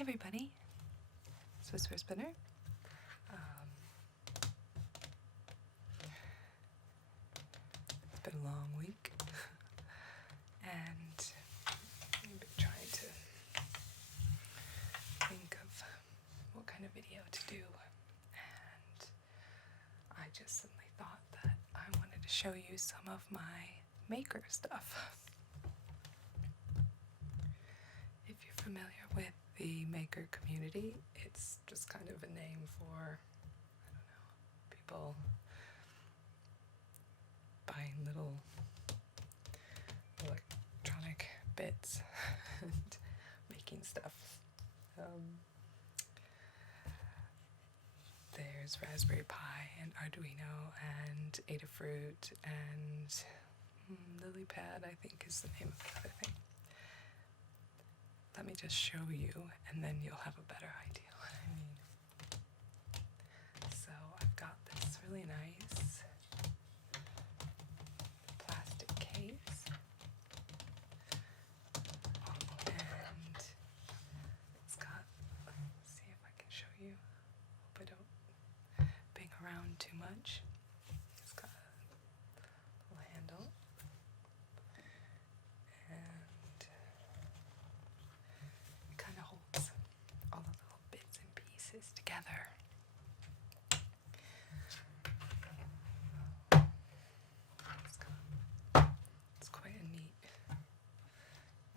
Hey everybody, Swiss Whisper Spinner. It's been a long week and I've been trying to think of what kind of video to do, and I just suddenly thought that I wanted to show you some of my maker stuff. If you're familiar with the maker community, it's just kind of a name for, I don't know, people buying little electronic bits and making stuff. There's Raspberry Pi and Arduino and Adafruit and Lily Pad, I think is the name of the other thing. Let me just show you and then you'll have a better idea what I mean. So I've got this really nice plastic case, and it's got, let's see if I can show you, hope I don't bang around too much. It's got a little handle, and it kind of holds all the little bits and pieces together. It's quite a neat thing.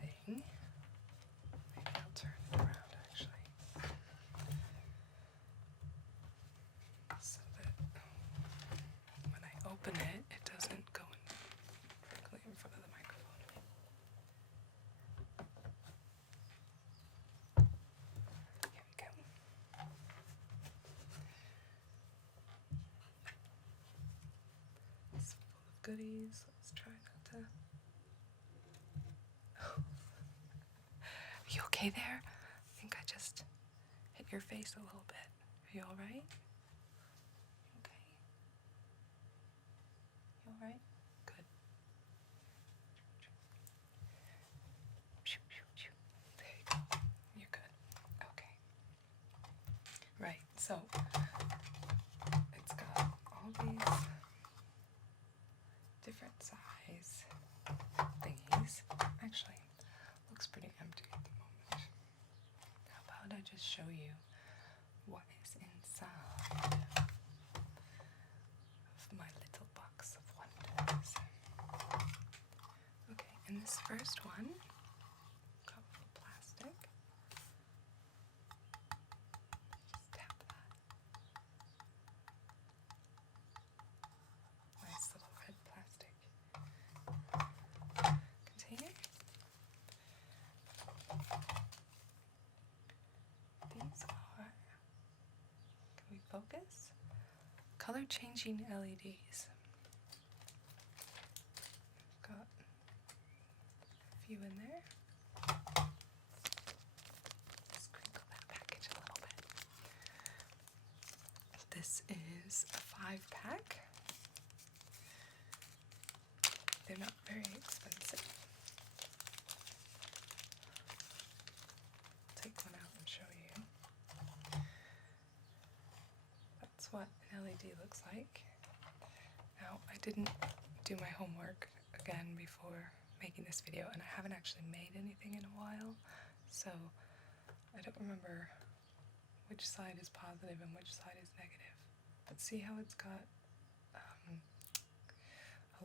Maybe I'll turn it around actually, so that when I open it, it doesn't go directly in front of the microphone. Here we go. It's full of goodies. Let's try not to. Are you okay there? I think I just hit your face a little bit. Are you alright? Okay. You alright? Good. There you go. You're good. Okay. Right, so it's got all these different size thingies. Actually, looks pretty empty at the moment. How about I just show you what is inside of my little box of wonders. Okay, in this first one, got a little plastic. Just tap that. Nice little red plastic container. These are, can we focus? Color changing LEDs. Got a few in there. Just crinkle that package a little bit. This is a 5-pack. They're not very expensive. I'll take one out and show you. That's what an LED looks like. Now, I didn't do my homework again before making this video, and I haven't actually made anything in a while, so I don't remember which side is positive and which side is negative. But see how it's got a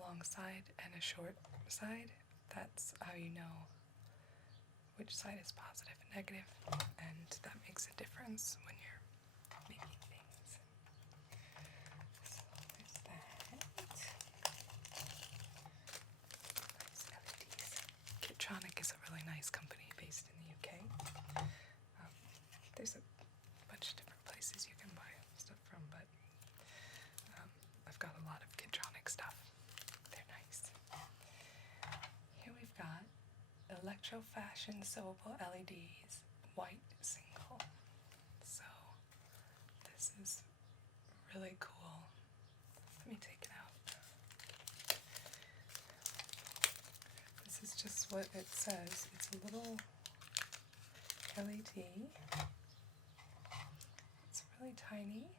long side and a short side? That's how you know which side is positive and negative, and that makes a difference when you're making things. So there's that. Nice LEDs. Kitronik is a really nice company based in the UK. There's a bunch of different places you can buy stuff from, but I've got a lot of Kitronik stuff. They're nice. Here we've got Electro Fashion Sewable LEDs, white single. So this is really cool. Let me take it out. This is just what it says. It's a little LED. It's really tiny.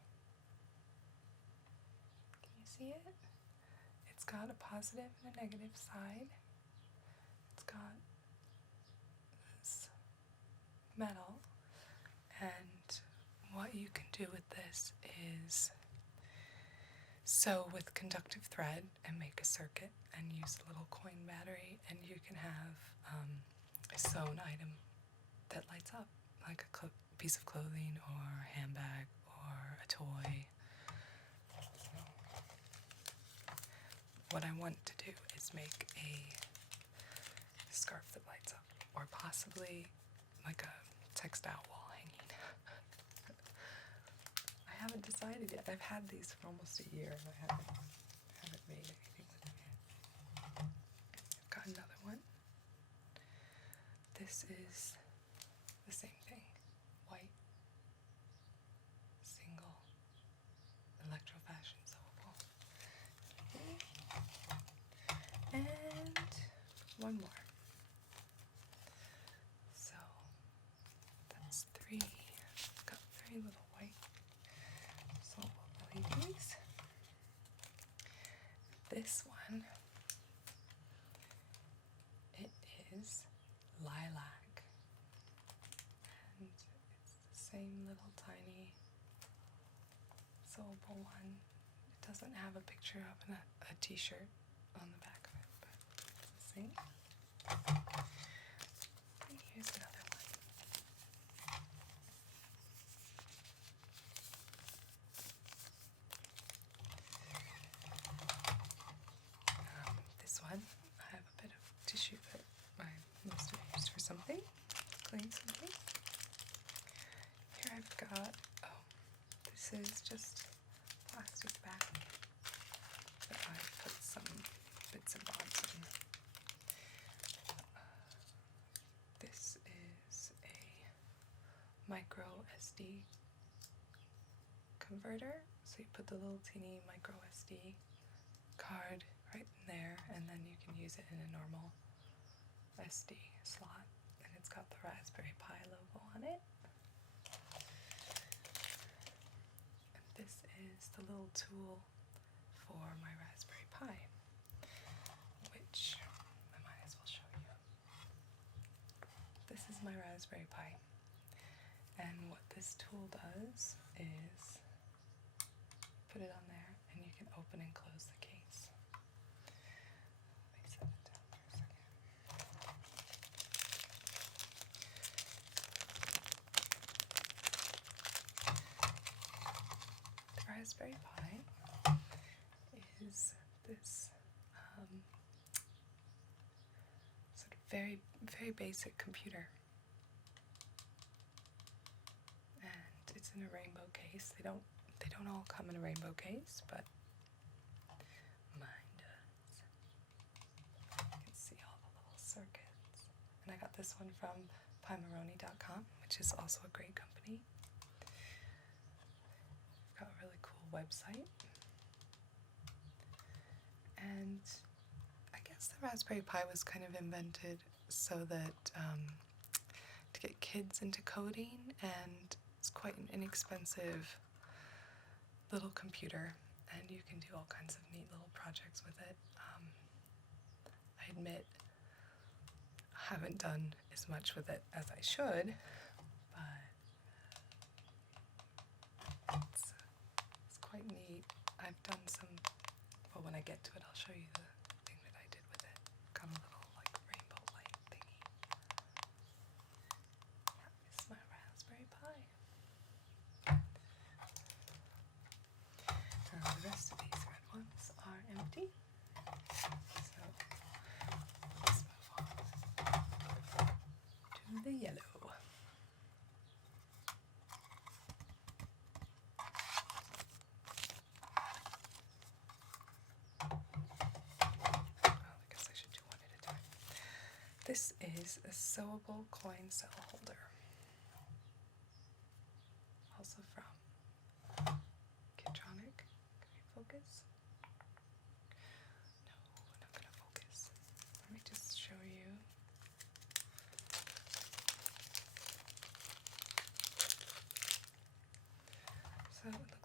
Can you see it? It's got a positive and a negative side. It's got this metal, and what you can do with this is sew with conductive thread and make a circuit and use a little coin battery, and you can have a sewn item that lights up, like a piece of clothing or a handbag or a toy. So what I want to do is make a scarf that lights up, or possibly like a textile wall hanging. I haven't decided yet. I've had these for almost a year and I haven't made anything with them yet. I've got another one. This is the same thing. White, single, electrofashion sewable. And one more. So that's three. I've got three little white sewable LEDs. This one, it is lilac, and it's the same little tiny sewable one. It doesn't have a picture of a t-shirt on the back of it, but it's the same. And here's another one. This one, I have a bit of tissue that I must have used for something, clean something. Here I've got, this is just plastic backing that I put some bits and bobs in. This is a micro SD converter, so you put the little teeny micro SD card right in there, and then you can use it in a normal SD slot, and it's got the Raspberry Pi logo on it. And this is the little tool for my Raspberry Pi, which I might as well show you. This is my Raspberry Pi, and what this tool does is put it on there, and you can open and close the case. Let me set it down for a second. The Raspberry Pi is this sort of very, very basic computer. And it's in a rainbow case. They don't all come in a rainbow case, but mine does. You can see all the little circuits. And I got this one from pimaroni.com, which is also a great company. Got a really cool website. And I guess the Raspberry Pi was kind of invented so that to get kids into coding, and it's quite an inexpensive little computer, and you can do all kinds of neat little projects with it. I admit I haven't done as much with it as I should, but it's quite neat. I've done some, well, when I get to it I'll show you the thing that I did with it. Got a little like rainbow light thingy. That is my Raspberry Pi. The rest of these red ones are empty, so let's move on to the yellow. I guess I should do one at a time. This is a sewable coin cell holder, also from Kitronik. Can we focus? No, we're not going to focus. Let me just show you.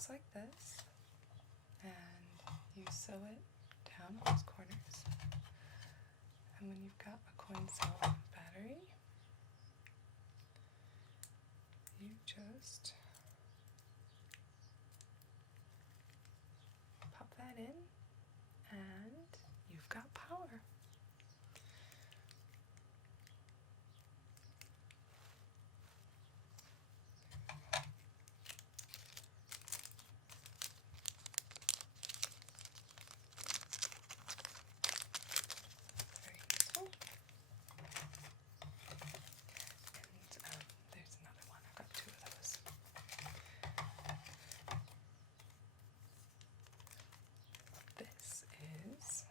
looks like this, and you sew it down those corners. And when you've got a coin cell battery, you just pop that in, and you've got power. Very useful. And there's another one. I've got two of those. This is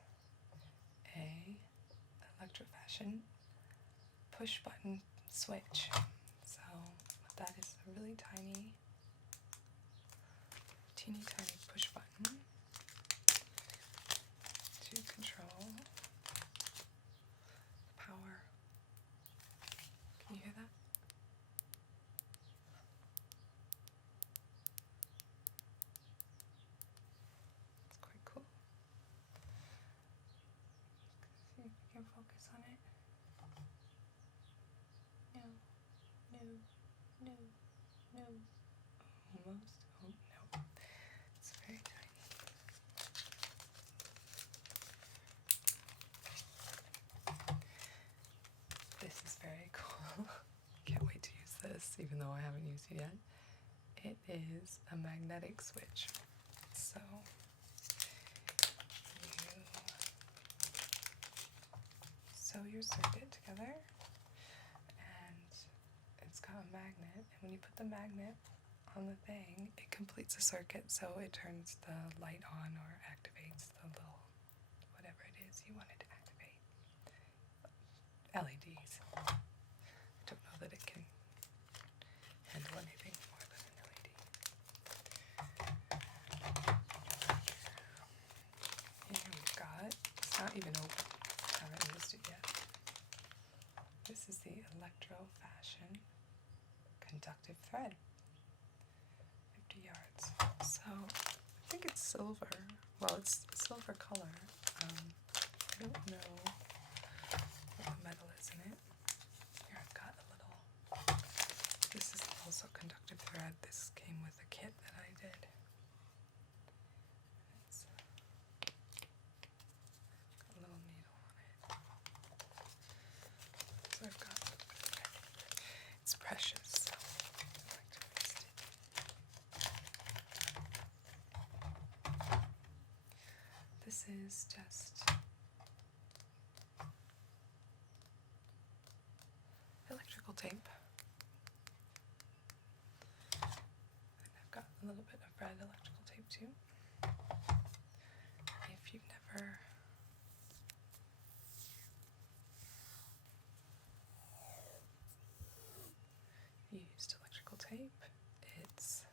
a electrofashion push button switch. So what that is, a really teeny tiny push button to control power. Can you hear that? It's quite cool. See if you can focus on it. No, almost. Oh, no. It's very tiny. This is very cool. Can't wait to use this, even though I haven't used it yet. It is a magnetic switch. So you sew your circuit together, and it's got a magnet, and when you put the magnet on the thing, it completes the circuit, so it turns the light on or activates the little whatever it is you want it to activate. LEDs. I don't know that it can handle anything more than an LED. Here we've got, it's not even open, I haven't used it yet. This is the Electrofashion conductive thread. 50 yards. So I think it's silver. Well, it's silver color. I don't know what the metal is in it. Here I've got a little. This is also conductive thread. This came with a kit that I did. It's got a little needle on it. So I've got. It's precious. So I like to waste it. This is just electrical tape. And I've got a little bit of red electrical tape too. If you've never used electrical tape, it's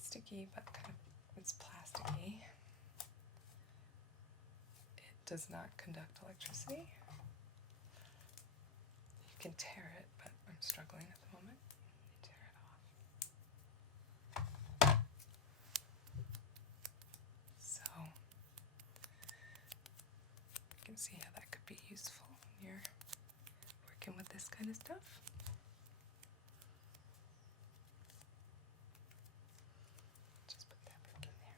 sticky, but kind of it's plasticky. It does not conduct electricity. You can tear it, but I'm struggling at the moment. You tear it off. So you can see how that could be useful when you're working with this kind of stuff. Just put that back in there.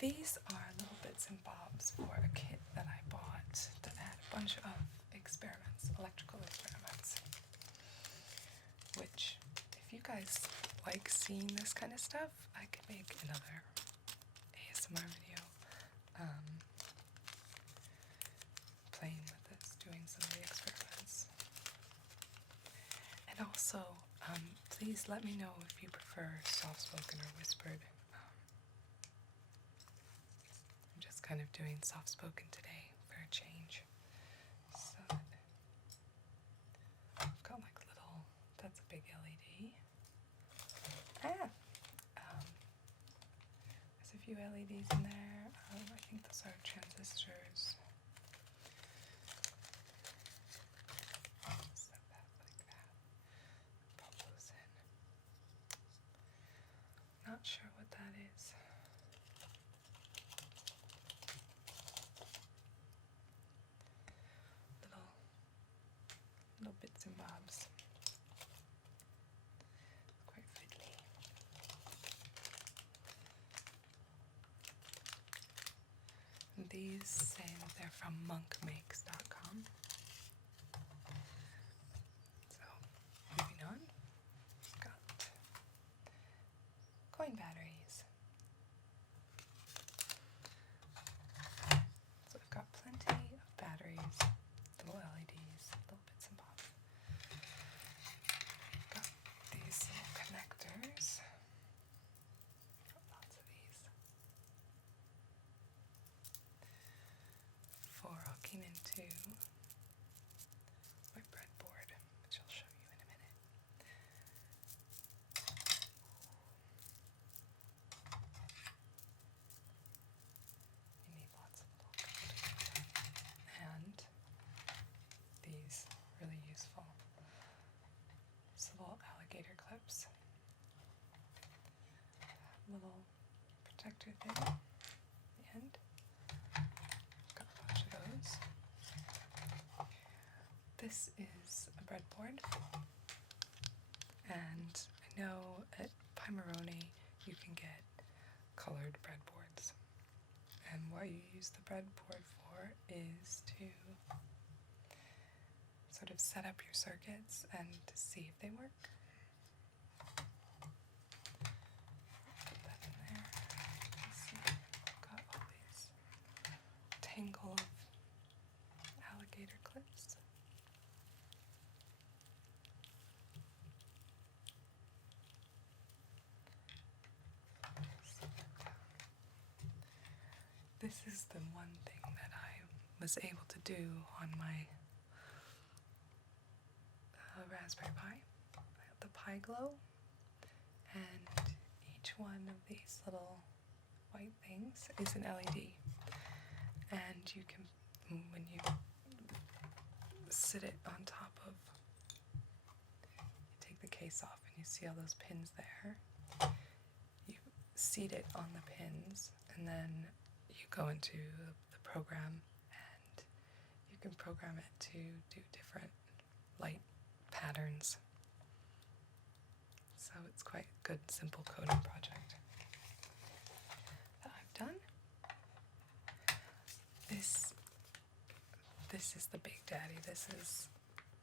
These are little bits and bobs for a kit that I bought that had a bunch of experiments, electrical experiments, which, if you guys like seeing this kind of stuff, I could make another ASMR video playing with this, doing some of the experiments. And also, please let me know if you prefer soft-spoken or whispered. I'm just kind of doing soft-spoken today for a change. So I've got like little, that's a big LED. There's a few LEDs in there. I think those are transistors. Set that like that. not sure what that is. Little bits and bobs. Quite fiddly. And these say that they're from monkmakes.com. So, moving on, we've got coin batteries. So we've got plenty of batteries, little LEDs, little bits and bobs. We've got these little connectors. Got lots of these for hooking into my breadboard, which I'll show you in a minute. You need lots of little connectors. And these really useful little alligator clips. Little protector thing at the end. Got a bunch of those. This is a breadboard, and I know at Pomerone you can get colored breadboards, and what you use the breadboard for is to sort of set up your circuits and to see if they work. Put that in there. Let's see. Got all these tangle of alligator clips. This is the one thing that I was able to do on my Raspberry Pi. I have the Pi Glow, and each one of these little white things is an LED, and you can, when you sit it on top of, you take the case off and you see all those pins there, you seat it on the pins, and then you go into the program, and you can program it to do different light patterns. So it's quite a good, simple coding project that I've done. This is the big daddy. This is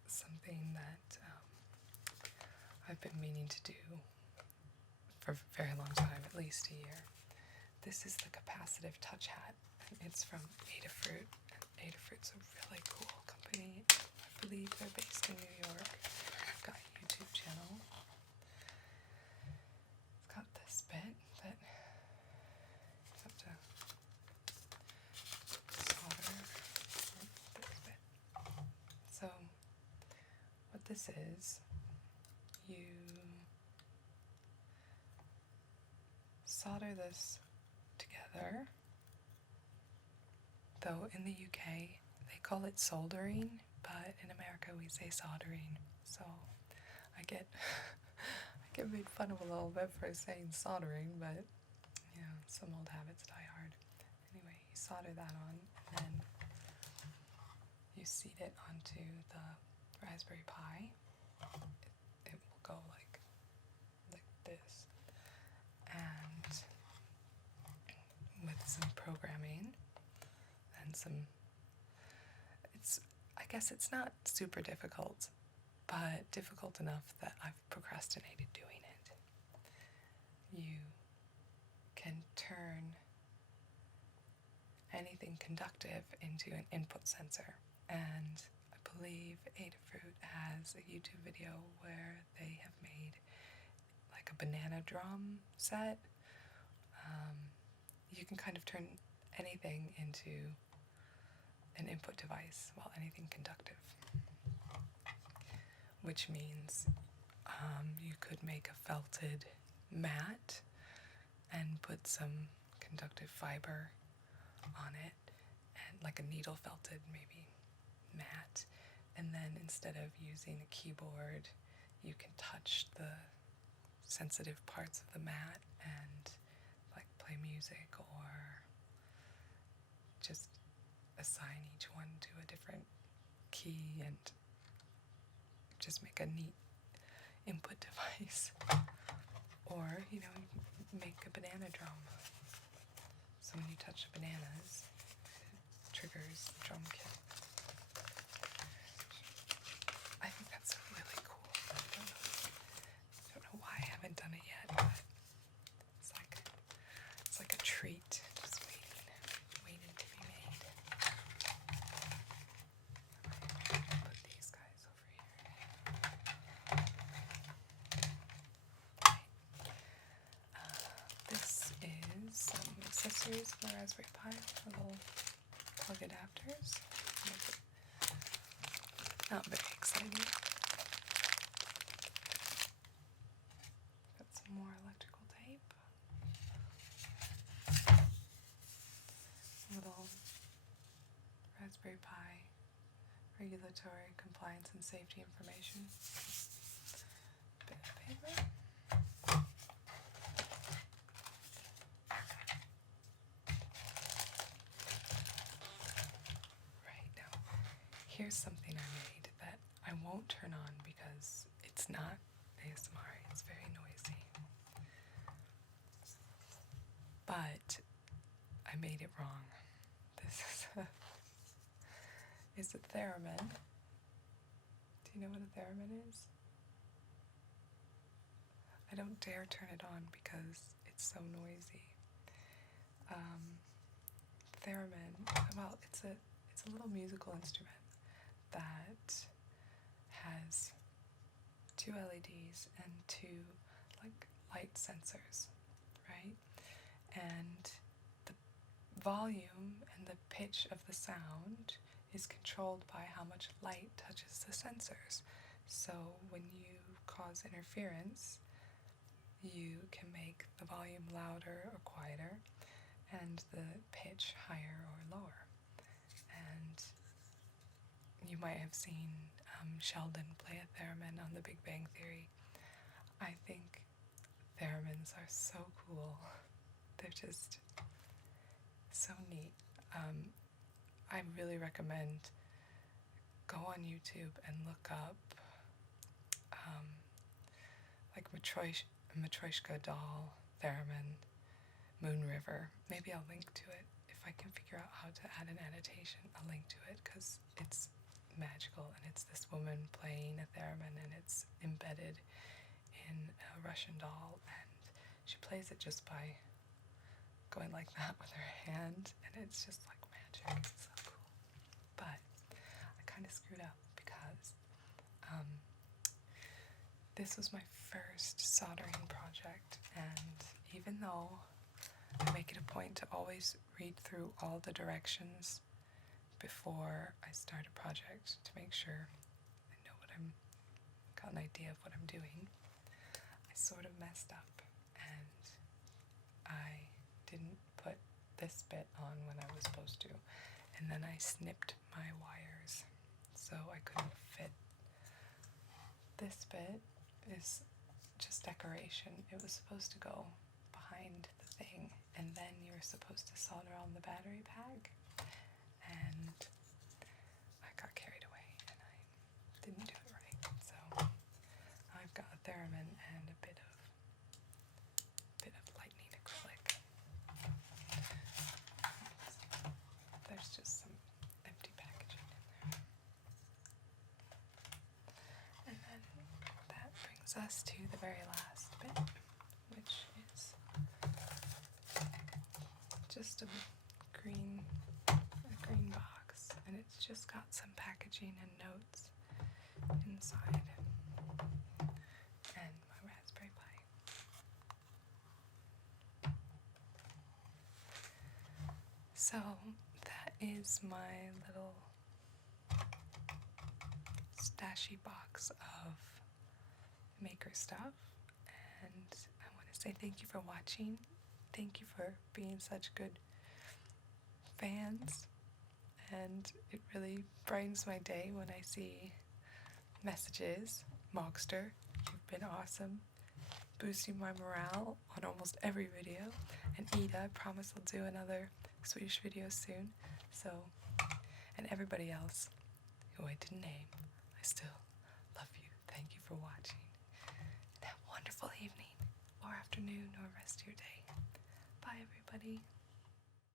something that I've been meaning to do for a very long time, at least a year. This is the capacitive touch hat, and it's from Adafruit. Adafruit's a really cool company. I believe they're based in New York. I've got a YouTube channel. It's got this bit that you have to solder. This bit. So what this is, you solder this together. Though in the UK they call it soldering, but in America we say soldering. So I get made fun of a little bit for saying soldering, but you know, some old habits die hard. Anyway, you solder that on, and then you seat it onto the Raspberry Pi. It will go like this, and with some programming and some, I guess it's not super difficult, but difficult enough that I've procrastinated doing it. You can turn anything conductive into an input sensor, and I believe Adafruit has a YouTube video where they have made like a banana drum set. You can kind of turn anything into an input device, well, anything conductive, which means you could make a felted mat and put some conductive fiber on it, and like a needle felted maybe mat, and then instead of using a keyboard you can touch the sensitive parts of the mat and like play music or just assign each one to a different key and just make a neat input device. Or, you know, make a banana drum. So when you touch the bananas, it triggers the drum kit. I think that's really cool. I don't know why I haven't done it yet, but it's like a treat, just waiting to be made. Put these guys over here. This is some accessories for the Raspberry Pi, little plug adapters. Not very exciting. Got some more electrical tape. Little Raspberry Pi regulatory compliance and safety information. Bit of paper. Right, now here's something I made that I won't turn on because it's not ASMR, it's very noisy. But I made it wrong. This is a theremin. Do you know what a theremin is? I don't dare turn it on because it's so noisy. Theremin, well, it's a little musical instrument that has 2 LEDs and 2 like light sensors, right? And the volume and the pitch of the sound is controlled by how much light touches the sensors. So when you cause interference, you can make the volume louder or quieter and the pitch higher or lower. And you might have seen Sheldon play a theremin on The Big Bang Theory. I think theremins are so cool. They're just so neat. I really recommend go on YouTube and look up like Matryoshka doll, theremin, Moon River. Maybe I'll link to it if I can figure out how to add an annotation. I'll link to it because it's magical and it's this woman playing a theremin and it's embedded in a Russian doll and she plays it just by going like that with her hand and it's just like magic. It's so cool. But I kind of screwed up because this was my first soldering project, and even though I make it a point to always read through all the directions before I start a project to make sure I know got an idea of what I'm doing, I sort of messed up and I didn't put this bit on when I was supposed to, and then I snipped my wires so I couldn't fit. This bit is just decoration. It was supposed to go behind the thing and then you were supposed to solder on the battery pack, and I got carried away and I didn't do it right. So I've got a theremin and a bit of lightning acrylic. There's just some empty packaging in there. And then that brings us to the very last bit, which is just a green box, and it's just got some packaging and notes inside, and my Raspberry Pi. So that is my little stashy box of maker stuff, and I want to say thank you for watching. Thank you for being such good fans, and it really brightens my day when I see messages. Mogster, you've been awesome. boosting my morale on almost every video. And Ida, I promise I'll do another Swedish video soon. So, and everybody else who I didn't name, I still love you. Thank you for watching. And have a wonderful evening, or afternoon, or rest of your day. Bye, everybody.